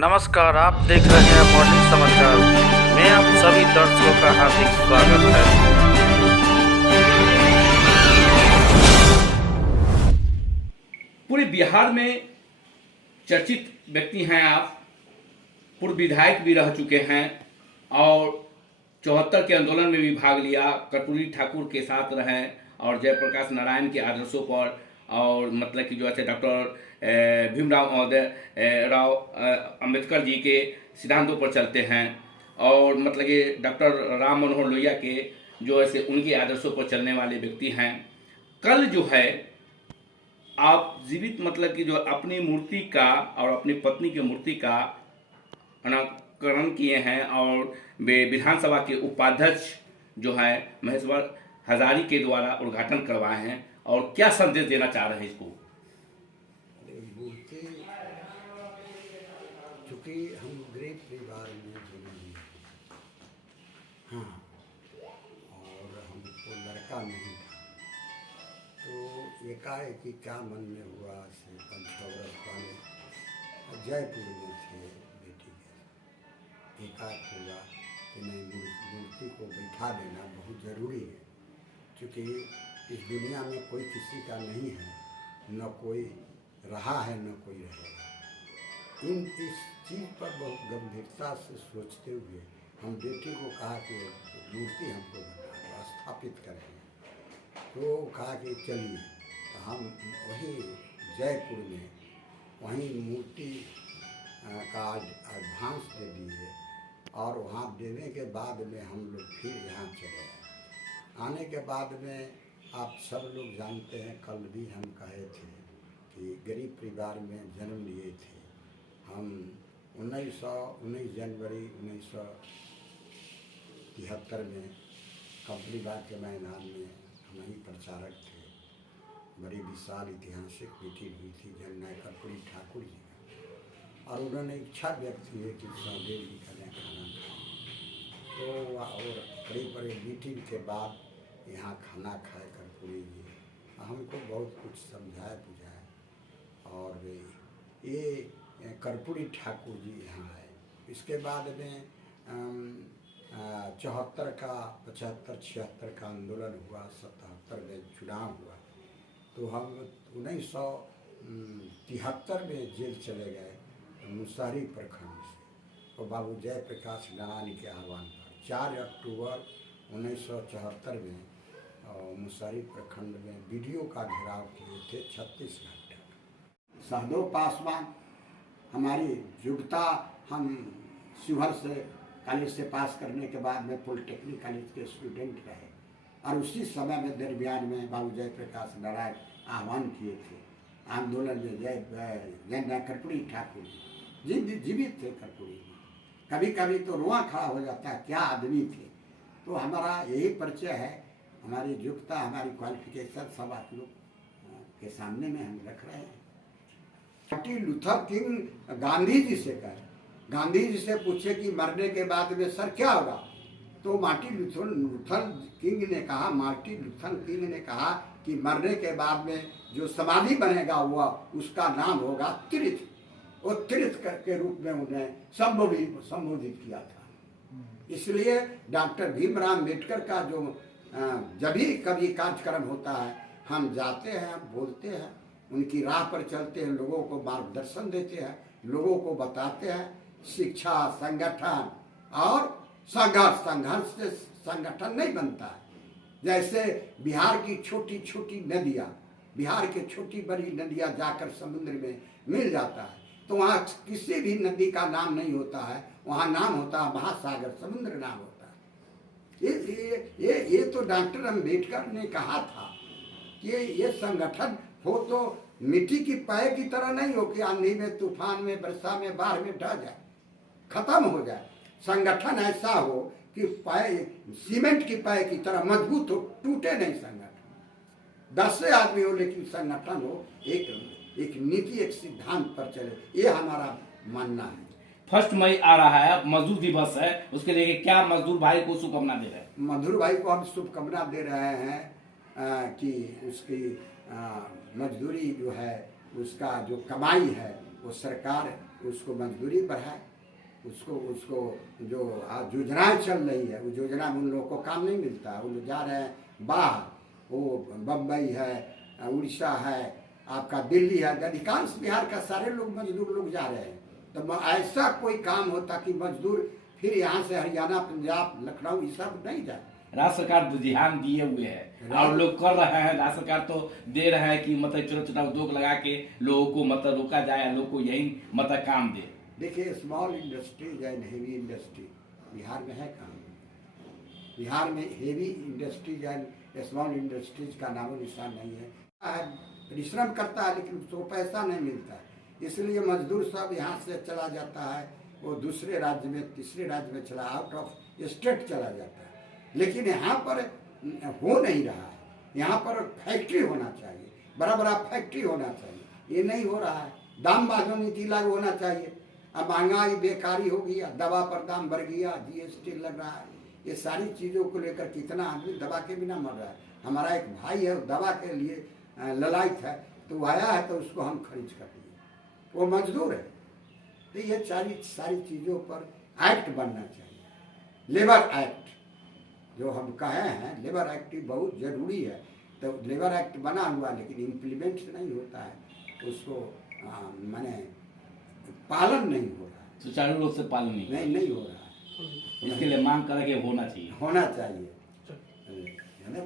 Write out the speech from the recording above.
नमस्कार, आप देख रहे हैं मॉर्निंग समाचार में आप सभी दर्शकों का हार्दिक स्वागत है। पूरे बिहार में चर्चित व्यक्ति हैं आप, पूर्व विधायक भी रह चुके हैं और 74 के आंदोलन में भी भाग लिया, कर्पूरी ठाकुर के साथ रहे और जयप्रकाश नारायण के आदर्शों पर और मतलब कि जो है डॉक्टर भीमराव राव अंबेडकर जी के सिद्धांतों पर चलते हैं और मतलब कि डॉक्टर राम मनोहर लोहिया के जो है उनके आदर्शों पर चलने वाले व्यक्ति हैं। कल जो है आप जीवित मतलब कि जो अपनी मूर्ति का और अपनी पत्नी की मूर्ति का अनावरण किए हैं और वे विधानसभा के उपाध्यक्ष जो है महेश्वर हजारी के द्वारा उद्घाटन करवाए हैं और क्या संदेश देना चाह रहे हैं इसको? मूर्ति चूँकि हम गरीब परिवार में जन्मे हैं, हाँ, और हमको लड़का नहीं था, तो एकाएक क्या मन में हुआ से 5-6 वर्ष पहले जयपुर में थे बेटी के, एकाएक हुआ कि नहीं मूर्ति को बैठा देना बहुत ज़रूरी है, क्योंकि इस दुनिया में कोई किसी का नहीं है, न कोई रहा है न कोई रहेगा। इस चीज़ पर बहुत गंभीरता से सोचते हुए हम बेटी को कहा कि मूर्ति हमको बना स्थापित करेंगे, तो कहा कि चलिए, तो हम वहीं जयपुर में वहीं मूर्ति का एडवांस दे दिए और वहाँ देने के बाद में हम लोग फिर यहाँ चले आए। आने के बाद में आप सब लोग जानते हैं, कल भी हम कहे थे कि गरीब परिवार में जन्म लिए थे हम। 19 जनवरी 1973 में कंपनी बाग के मैदान में हम ही प्रचारक थे। बड़ी विशाल ऐतिहासिक मीटिंग हुई थी जननायक कर्पूरी ठाकुर जी का, और उन्होंने इच्छा व्यक्त की है कि सहदेव जी का खाना खाएं, तो और करीब मीटिंग के बाद यहाँ खाना खाए कर्पूरी जी, हमको बहुत कुछ समझाए बुझाए और ये कर्पूरी ठाकुर जी यहाँ आए। इसके बाद में 74 का 75-76 का आंदोलन हुआ, 77 में चुनाव हुआ, तो हम 1973 में जेल चले गए मुसहरी प्रखंड से, और बाबू जयप्रकाश नारायण के आह्वान पर 4 अक्टूबर 1974 में मुसहरी प्रखंड में वीडियो का घेराव किए थे 36 घंटे। सहदेव पासवान हमारी योग्यता, हम शिवहर से कॉलेज से पास करने के बाद में पॉलिटेक्निक कॉलेज के स्टूडेंट रहे, और उसी समय में दरमियान में बाबू जयप्रकाश नारायण आह्वान किए थे आंदोलन में। जय कर्पूरी ठाकुर जीवित थे कर्पूरी जी, कभी कभी तो रुआ खड़ा हो जाता है, क्या आदमी थे। तो हमारा यही परिचय है, हमारी योग्यता, हमारी क्वालिफिकेशन सब आप लोग के सामने में हम रख रहे हैं। Martin Luther king Gandhi ji से कहे, गांधी जी से पूछे कि मरने के बाद में सर क्या होगा, तो मार्टिन लूथर किंग ने कहा कि मरने के बाद में जो समाधि बनेगा वो उसका नाम होगा तीर्थ। वो तीर्थ के रूप में उन्हें संबोधित किया था। इसलिए डॉक्टर भीमराव अम्बेडकर का जो जब भी कभी कार्यक्रम होता है हम जाते हैं, बोलते हैं, उनकी राह पर चलते हैं, लोगों को मार्गदर्शन देते हैं, लोगों को बताते हैं शिक्षा, संगठन और संघर्ष से संगठन नहीं बनता है। जैसे बिहार की छोटी छोटी नदियाँ, बिहार के छोटी बड़ी नदियाँ जाकर समुद्र में मिल जाता है, तो वहाँ किसी भी नदी का नाम नहीं होता है, वहाँ नाम होता है महासागर, समुद्र नाम होता है। ये तो डॉक्टर अम्बेडकर ने कहा था कि ये संगठन हो तो मिट्टी की पाए की तरह नहीं हो कि आंधी में, तूफान में, वर्षा में, बाढ़ में ढह जाए, खत्म हो जाए। संगठन ऐसा हो कि पाए सीमेंट की पाए की तरह मजबूत हो, टूटे नहीं संगठन। 10 आदमी हो लेकिन संगठन हो, एक नीति, एक सिद्धांत पर चले, ये हमारा मानना है। 1 मई आ रहा है, मजदूर दिवस है, उसके लिए क्या मजदूर भाई को शुभकामना दे रहे हैं? मजदूर भाई को हम शुभकामना दे रहे हैं कि उसकी मजदूरी जो है, उसका जो कमाई है वो सरकार उसको मजदूरी बढ़ाए, उसको उसको जो आज योजनाएं चल रही है वो योजना में उन लोगों को काम नहीं मिलता, वो लोग जा रहे हैं बाहर, वो बम्बई है, उड़ीसा है, आपका दिल्ली है, अधिकांश बिहार का सारे लोग मजदूर लोग जा रहे हैं। तो ऐसा कोई काम होता कि मजदूर फिर यहाँ से हरियाणा, पंजाब, लखनऊ ये सब नहीं जाए। राज्य सरकार ध्यान दिए हुए है और लोग कर रहे हैं, राज्य सरकार तो दे रहे हैं कि मतलब छोटा छोटा उद्योग लगा के लोगों को मतलब रोका जाए, लोग को यही मतलब काम दे। देखिए small industries and heavy industry Bihar में है काम। बिहार में heavy industries and small industries का नामो निशान नहीं है। परिश्रम करता है लेकिन उसको पैसा नहीं मिलता है, इसलिए मजदूर सब यहाँ से चला जाता है, वो दूसरे राज्य में, तीसरे राज्य में चला, आउट ऑफ स्टेट चला जाता है। लेकिन यहाँ पर हो नहीं रहा है, यहाँ पर फैक्ट्री होना चाहिए, बड़ा बड़ा फैक्ट्री होना चाहिए, ये नहीं हो रहा है। दाम बाजू नीति लागू होना चाहिए। अब महंगाई, बेकारी हो गया, दवा पर दाम बढ़ गया, GST लग रहा है, ये सारी चीज़ों को लेकर कितना आदमी दवा के बिना मर रहा है। हमारा एक भाई है, दवा के लिए ललायत है, तो वो आया है तो उसको हम खरीद कर दिए, वो मजदूर है। तो ये सारी चीज़ों पर एक्ट बनना चाहिए, लेबर एक्ट जो हम कहे हैं, लेबर एक्ट बहुत ज़रूरी है। तो लेबर एक्ट बना हुआ लेकिन इम्प्लीमेंट नहीं होता है, उसको माने पालन नहीं हो रहा है, सुचारू रूप से पालन नहीं हो रहा है। इसके लिए मांग करके होना चाहिए। है ना,